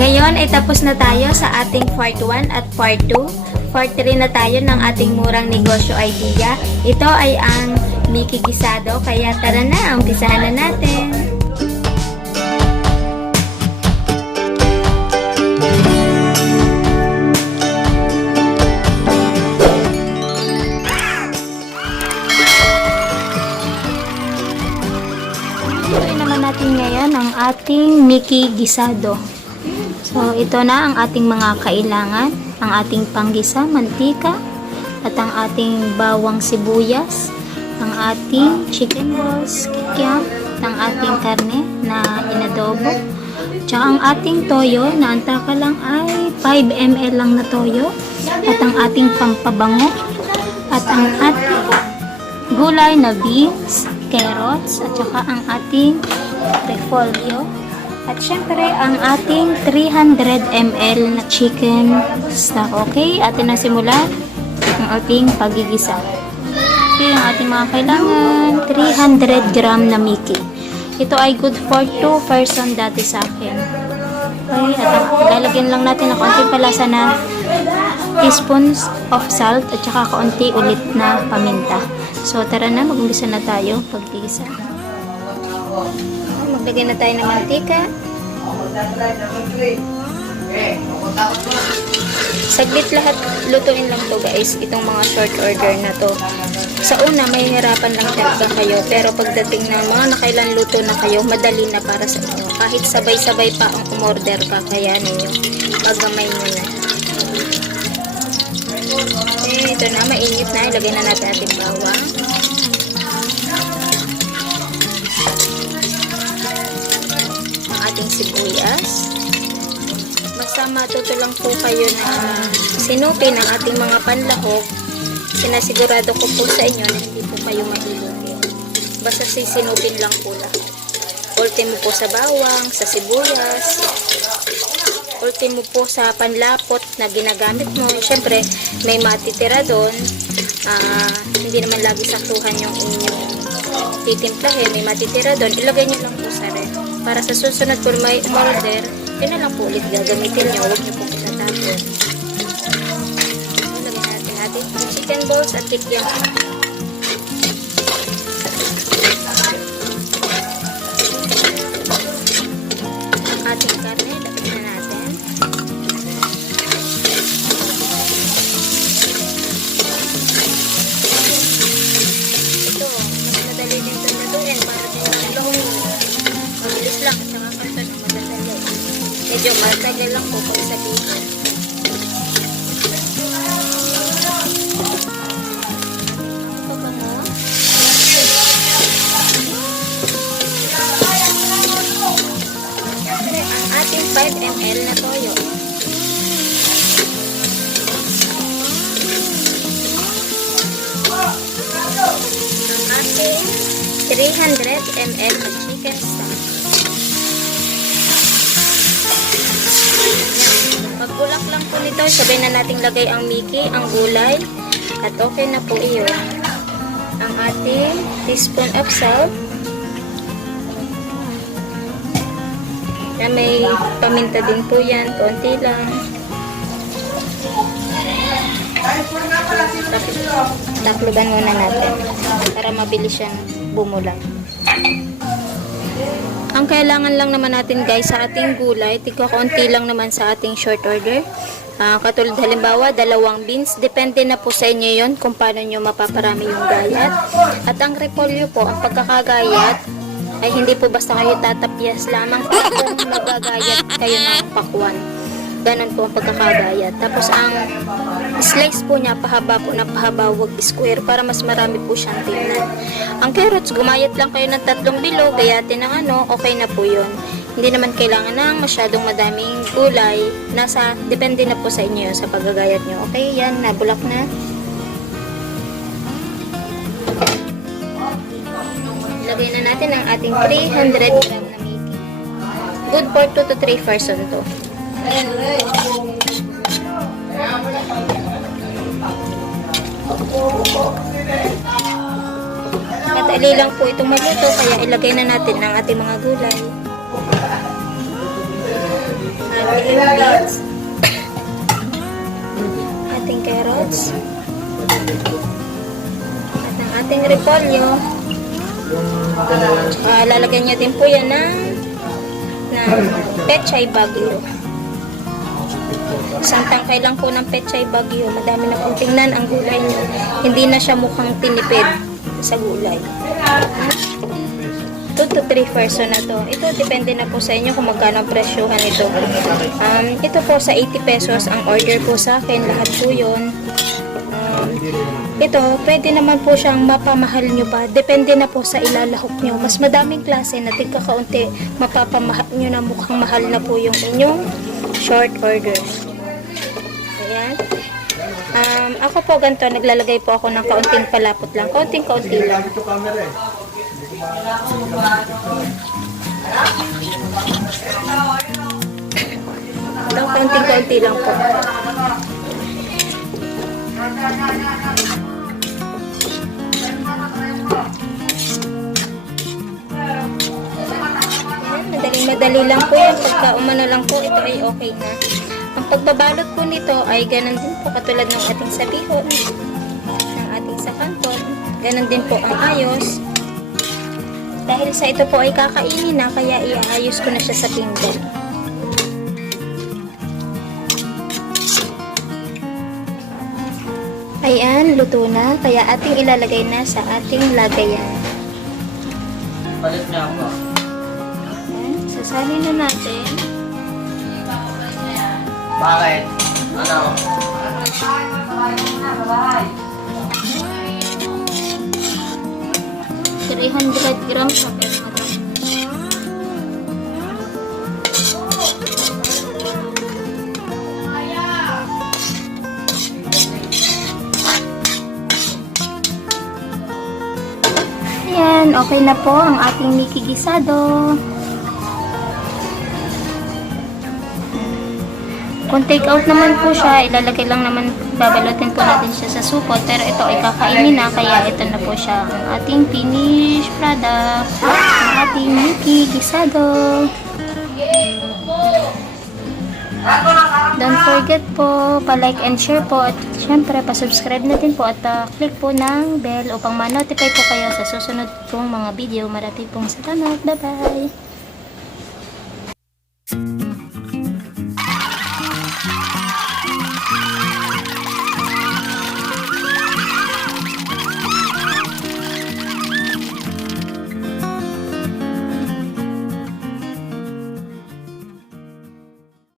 Ngayon ay tapos na tayo sa ating part 1 at part 2. Part 3 na tayo ng ating murang negosyo idea. Ito ay ang Mickey Gisado, kaya tara na, umpisahan na natin. Ito naman natin ngayon ang ating Mickey Gisado. So, ito na ang ating mga kailangan. Ang ating panggisa, mantika, at ang ating bawang sibuyas, ang ating chicken balls, kikiam, ang ating karne na inadobo, tsaka ang ating toyo na ang taka lang ay 5 ml lang na toyo, at ang ating pampabango, at ang ating gulay na beans, carrots, at saka ang ating repolyo. At syempre, ang ating 300 ml na chicken stock. Okay, atin na simulan ang ating pagigisa. Okay, ang ating mga kailangan, 300 gram na Mickey. Ito ay good for 2 person dati sa akin. Okay, at lalagyan lang natin ng konting palasa na teaspoons of salt at saka kaunti ulit na paminta. So, tara na, mag-umpisa na tayo pagigisa. Maglagay na tayo ng mantika. Saglit lahat, lutuin lang to guys, itong mga short order na to. Sa una, may hirapan lang talaga kayo, pero pagdating ng mga nakailan luto na kayo, madali na para sa inyo. Kahit sabay-sabay pa ang umorder, kakayanin nyo. Pagamay nyo na. Okay, ito na, mainit na. Ilagay na natin ating bawang. Ating sibuyas. Basta matuto lang po kayo na sinupin ang ating mga panlahok. Sinasigurado ko po sa inyo na hindi po kayo mahilugin. Basta sisinupin lang po lahat. Ultimo po sa bawang, sa sibuyas. Ultimo po sa panlapot na ginagamit mo. Siyempre, may matitira doon. Hindi naman lagi saktuhan yung inyong titimplahin. May matitira doon. Ilagay nyo lang po sa ref. Para sa susunod po may order, yun na lang po ulit gagamitin nyo. Huwag nyo po itatapon. Ilagay natin ating chicken balls at kikiam. Ating karne, lapit na natin. Ito, mas madali din ito lutuin para din lahong mabilis lang at saka kanto ng madadali. Medyo matagal lang po kung sabihin. Ito ba mo? Ang ating 5 ml na toyo. Ang ating 300 ml na chicken stock. Pagkulak lang po nito, sabay na nating lagay ang Mickey, ang gulay, at okay na po iyon. Ang ating teaspoon of salt, na may paminta din po yan, konti lang. Takluban muna natin para mabilis siyang bumulang. Ang kailangan lang naman natin guys sa ating gulay, tigka-konti lang naman sa ating short order. Katulad halimbawa, 2 beans. Depende na po sa inyo yon kung paano nyo mapaparami yung gayat. At ang repolyo po, ang pagkakagayat ay hindi po basta kayo tatapyas lamang kung magagayat kayo ng pakwan. Ganon po ang pagkakagayat. Tapos ang slice po niya, pahaba po na pahaba, wag square para mas marami po siyang tingnan. Ang carrots, gumayat lang kayo ng 3 bilog, gayatin ng okay na po yun. Hindi naman kailangan ng masyadong madaming gulay. Depende na po sa inyo sa paggagayat nyo. Okay, yan, nabulak na. Ilagay na natin ang ating 300 gram na Mickey. Good for 2 to 3 person to. Madali lang po itong maluto, kaya ilagay na natin ang ating mga gulay. ating beans, ating carrots, at ang ating repolyo. Lalagyan niyo din po yan ng pechay bagyo. Isang tangkay lang po ng pechay bagyo. Madami na pong tingnan ang gulay niyo. Hindi na siya mukhang tinipid sa gulay. 2 to 3 perso na to. Ito, depende na po sa inyo kung magkano ang presyohan ito. Ito po sa 80 pesos ang order po sa akin. Lahat po yun. Ito, pwede naman po siyang mapamahal nyo pa. Depende na po sa ilalahok nyo. Mas madaming klase na tigkakaunti, mapapamahal nyo na mukhang mahal na po yung inyong short order. Ayan. Ako po ganito, naglalagay po ako ng kaunting palapot lang. Kaunting-kaunti lang. Ito, kaunting-kaunti lang po. Madali lang po yan. Pagka umano lang po, ito ay okay na. Ang pagbabalot po nito ay ganun din po katulad ng ating sabihon, ng ating sa kanton. Ganun din po ang ayos. Dahil sa ito po ay kakainin na, kaya iaayos ko na siya sa pinggan. Ayan, luto na. Kaya ating ilalagay na sa ating lagayan. Palit niya ako. Ayan, sasalin na natin. Bakit? Ano? 300 grams sa pero marami. Ayan, okay na po ang ating Mickey gisado. Kung take out naman po siya, ilalagay lang naman, babalutin po natin siya sa supot. Pero ito ay kakainin na, kaya ito na po siya ang ating finished product. Ang ating Mickey gisado. Don't forget po, pa-like and share po. At syempre, pa-subscribe na din po at click po ng bell upang ma-notify po kayo sa susunod pong mga video. Marami pong salamat. Bye-bye!